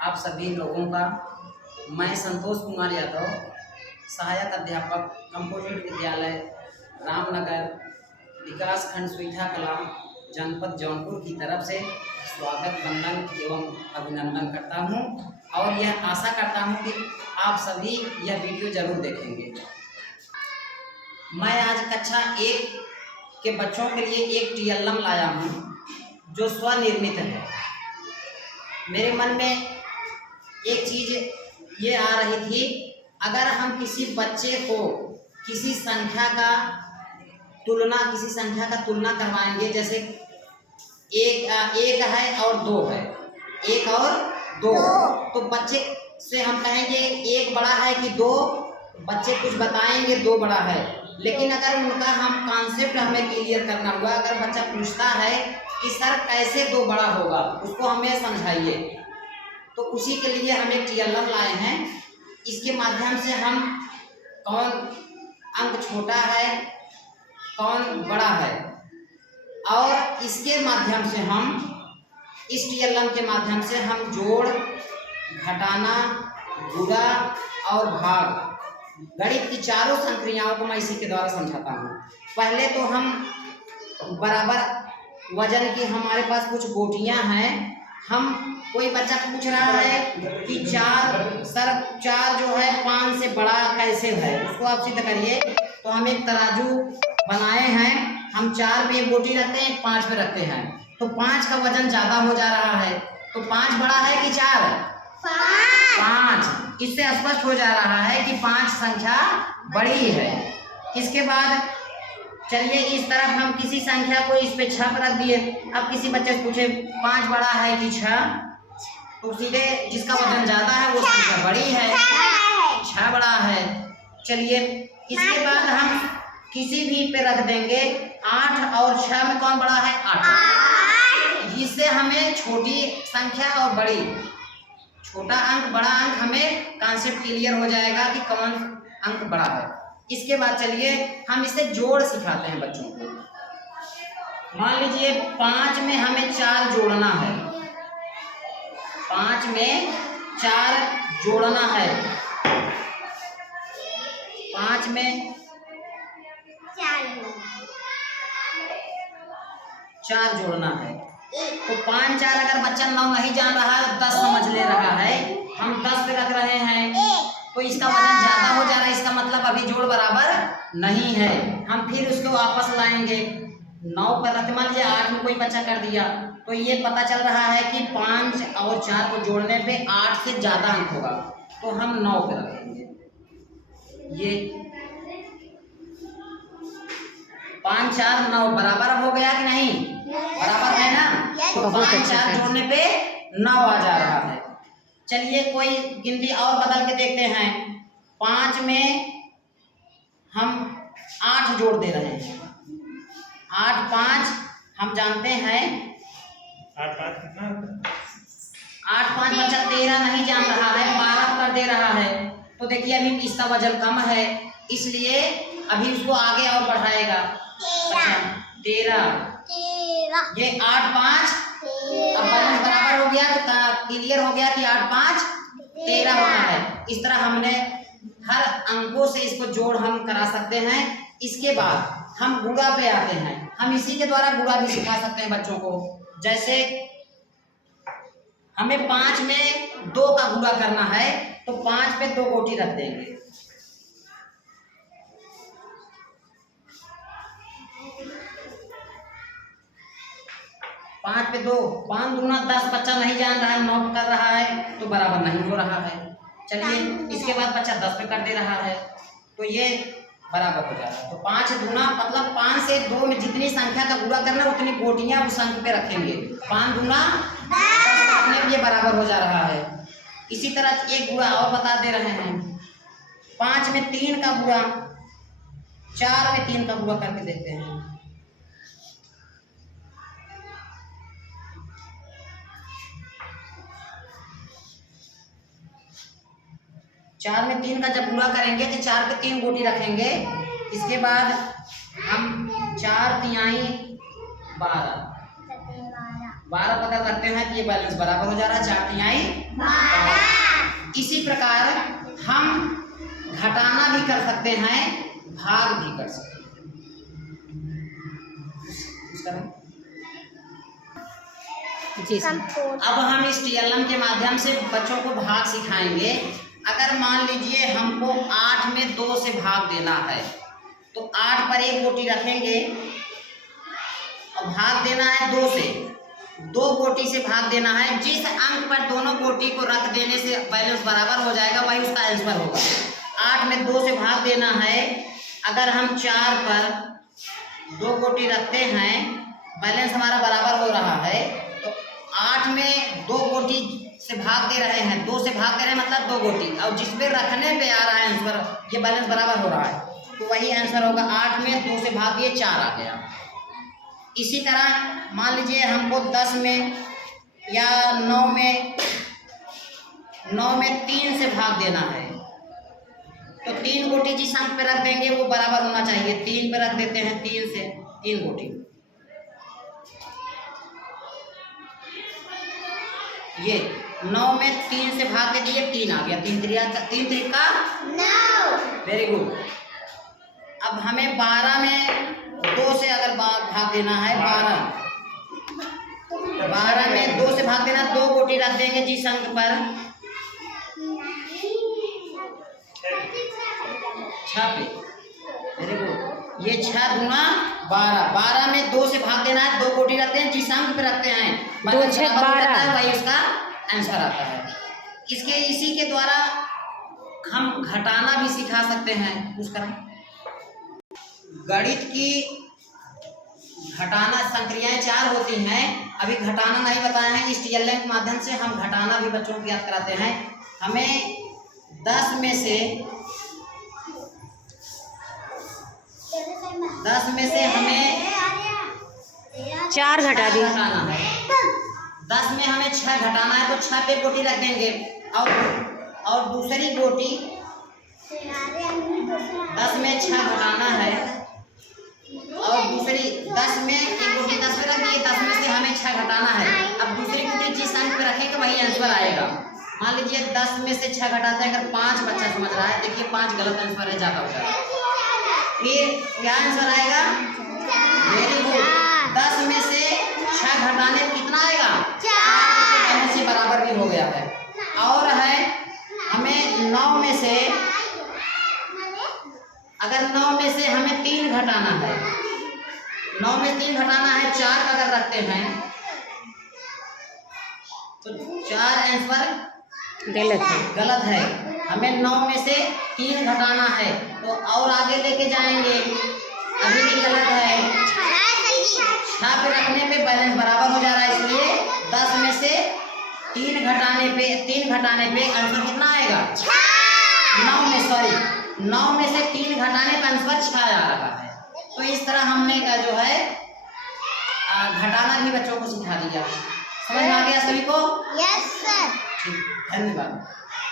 आप सभी लोगों का मैं संतोष कुमार यादव, सहायक अध्यापक कंपोजिट विद्यालय रामनगर, विकास खंड सुईठा कला, जनपद जौनपुर की तरफ से स्वागत वंदन एवं अभिनंदन करता हूं और यह आशा करता हूं कि आप सभी यह वीडियो जरूर देखेंगे। मैं आज कक्षा 1 के बच्चों के लिए एक टीएलएम लाया हूं जो स्वनिर्मित है। मेरे मन में एक चीज़ ये आ रही थी, अगर हम किसी बच्चे को किसी संख्या का तुलना करवाएंगे, जैसे एक है और 2 है, 1 और 2, तो बच्चे से हम कहेंगे 1 बड़ा है कि 2, बच्चे कुछ बताएंगे 2 बड़ा है। लेकिन अगर उनका हम कॉन्सेप्ट हमें क्लियर करना हुआ, अगर बच्चा पूछता है कि सर कैसे 2 बड़ा होगा, उसको हमें समझाइए, तो उसी के लिए हम एक टीएलएम लाए हैं। इसके माध्यम से हम कौन अंक छोटा है, कौन बड़ा है, और इसके माध्यम से इस टीएलएम के माध्यम से हम जोड़, घटाना, गुणा और भाग, गणित की चारों संक्रियाओं को मैं इसी के द्वारा समझाता हूँ। पहले तो हम बराबर वजन की, हमारे पास कुछ गोटियाँ हैं। कोई बच्चा पूछ रहा है कि 4 जो है 5 से बड़ा कैसे है, उसको आप सिद्ध करिए। तो हम एक तराजू बनाए हैं, हम 4 पे एक गोटी रखते हैं, 5 पे रखते हैं, तो 5 का वजन ज़्यादा हो जा रहा है। तो 5 बड़ा है कि 4? 5। इससे स्पष्ट हो जा रहा है कि 5 संख्या बड़ी है। इसके बाद चलिए इस तरफ हम किसी संख्या को इस पे 6 पर रख दिए। अब किसी बच्चे से पूछे 5 बड़ा है कि 6, तो सीधे जिसका वजन ज़्यादा है वो संख्या बड़ी है, 6 बड़ा है। चलिए इसके बाद हम किसी भी पे रख देंगे 8 और 6 में कौन बड़ा है? 8। इससे हमें छोटी संख्या और बड़ी, छोटा अंक बड़ा अंक, हमें कॉन्सेप्ट क्लियर हो जाएगा कि कौन अंक बड़ा है। इसके बाद चलिए हम इससे जोड़ सिखाते हैं बच्चों को। मान लीजिए 5 में हमें 4 जोड़ना है, 5 में 4 जोड़ना है, 5 में 4 जोड़ना है। तो 5 4 अगर बच्चा 9 नहीं जान रहा है, 10 समझ ले रहा है, हम 10 पे रख रहे हैं, तो इसका वजन ज़्यादा हो जा रहा है, इसका मतलब अभी जोड़ बराबर नहीं है। हम फिर उसको वापस लाएंगे, 9 पर रख, मान लीजिए 8 में कोई बच्चा कर दिया, तो ये पता चल रहा है कि 5 और 4 को जोड़ने पे 8 से ज़्यादा अंक होगा, तो हम 9 पे रखेंगे। ये 5 4 9 बराबर हो गया कि नहीं? बराबर है ना? तो 5 4 जोड़ने पे 9 आ जा रहा है। चलिए कोई गिनती और बदल के देखते हैं। 5 में हम 8 जोड़ दे रहे हैं, 8 5 हम जानते हैं 8 5 बच्चा 13 नहीं जान रहा है, 12 कर दे रहा है। तो देखिए अभी इसका वजन कम है, इसलिए अभी उसको आगे और बढ़ाएगा। अच्छा 13, ये 8 5 अब वजन बराबर हो गया, तो क्लियर हो गया कि 8 5 13 होता है। इस तरह हमने हर अंकों से इसको जोड़ हम करा सकते हैं। इसके बाद हम गुणा पे आते हैं। हम इसी के द्वारा गुणा भी सिखा सकते हैं बच्चों को। जैसे हमें 5 में 2 का गुणा करना है, तो 5 पे 2 गोटी रख देंगे, 5 पे 2, 5 दूना 10, बच्चा नहीं जान रहा है, 9 कर रहा है, तो बराबर नहीं हो रहा है। चलिए इसके बाद बच्चा 10 पे कर दे रहा है, तो ये बराबर हो जा रहा है। तो 5 दूना मतलब 5 से 2 में जितनी संख्या का गुणा करना है उतनी गोटियां उस अंक पे रखेंगे। 5 दूना 10 अपने भी ये बराबर हो जा रहा है। इसी तरह एक गुणा और बता दे रहे हैं। 5 में 3 का गुणा, 4 में 3 का गुणा करके देखते हैं। 4 में 3 का जब गुणा करेंगे तो 4 पे 3 गोटी रखेंगे। इसके बाद हम 4 तिहाई 12, 12 पता करते हैं तो ये बैलेंस बराबर हो जा रहा है, 4 तिहाई 12। इसी प्रकार हम घटाना भी कर सकते हैं, भाग भी कर सकते हैं। जी। अब हम इस TLM के माध्यम से बच्चों को भाग सिखाएंगे। अगर मान लीजिए हमको 8 में 2 से भाग देना है तो 8 पर एक गोटी रखेंगे और भाग देना है 2 से, 2 गोटी से भाग देना है। जिस अंक पर दोनों गोटी को रख देने से बैलेंस बराबर हो जाएगा वही उसका आंसर होगा। 8 में 2 से भाग देना है। अगर हम 4 पर 2 गोटी रखते हैं, बैलेंस हमारा बराबर हो रहा है, तो 8 में 2 गोटी से भाग दे रहे हैं, 2 से भाग दे रहे हैं मतलब 2 गोटी, और जिस पे रखने पे आ रहा है आंसर, ये बैलेंस बराबर हो रहा है, तो वही आंसर होगा। 8 में 2 से भाग दिए 4 आ गया। इसी तरह मान लीजिए हमको 10 में या 9 में 3 से भाग देना है, तो 3 गोटी जिस अंक पे रख देंगे वो बराबर होना चाहिए। 3 पे रख देते हैं, 3 से 3 गोटी, ये 9 में 3 से भाग दे दिए, 3 आ गया। 3 त्रिका 9। Very good. अब हमें 12 में 2 से अगर भाग देना है, 12 में 2 से भाग देना, 2 गोटी रख देंगे जिस अंक पर, 6 पे। Very good. ये 6 दूना 12, 12 में 2 से भाग देना है, 2 गोटी रखते हैं जिस अंक पे रखते हैं, 2 6 12 वही उसका आंसर आता है। इसी के द्वारा हम घटाना भी सिखा सकते हैं। कुछ करें, गणित की घटाना संक्रियाएं 4 होती हैं। अभी घटाना नहीं बताए हैं, इस TLM के माध्यम से हम घटाना भी बच्चों को याद कराते हैं। हमें 10 में से हमें 4 घटा दी, घटाना है। 10 में हमें 6 घटाना है, तो 6 पे गोटी रख देंगे, और दूसरी गोटी 10 में 6 घटाना है, और दूसरी 10 में एक गोटी 10 में रख दिए, 10 में से हमें 6 घटाना है। अब दूसरी गोटी जिस अंक पे रखेंगे वही आंसर आएगा। मान लीजिए 10 में से 6 घटाते हैं, अगर 5 बच्चा समझ रहा है, देखिए 5 गलत आंसर है, जाता होगा। फिर क्या आंसर आएगा? Very good. 10 में से 6 घटाने पे कितना आएगा? 4 से बराबर भी हो गया है। और है हमें 9 में से, अगर 9 में से हमें 3 घटाना है, 9 में 3 घटाना है, 4 अगर रखते हैं तो 4 आंसर गलत है। हमें 9 में से 3 घटाना है, तो और आगे लेके जाएंगे, अभी भी गलत है। 6 पे रखने पे बैलेंस बराबर हो जा रहा है, इसलिए 10 में से 3 घटाने पे आंसर कितना आएगा? 9 में से 3 घटाने पर आंसर 6 आ रहा है। तो इस तरह हमने का जो है घटाना भी बच्चों को सिखा दिया। समझ में आ गया सभी को? Yes sir. ठीक, धन्यवाद।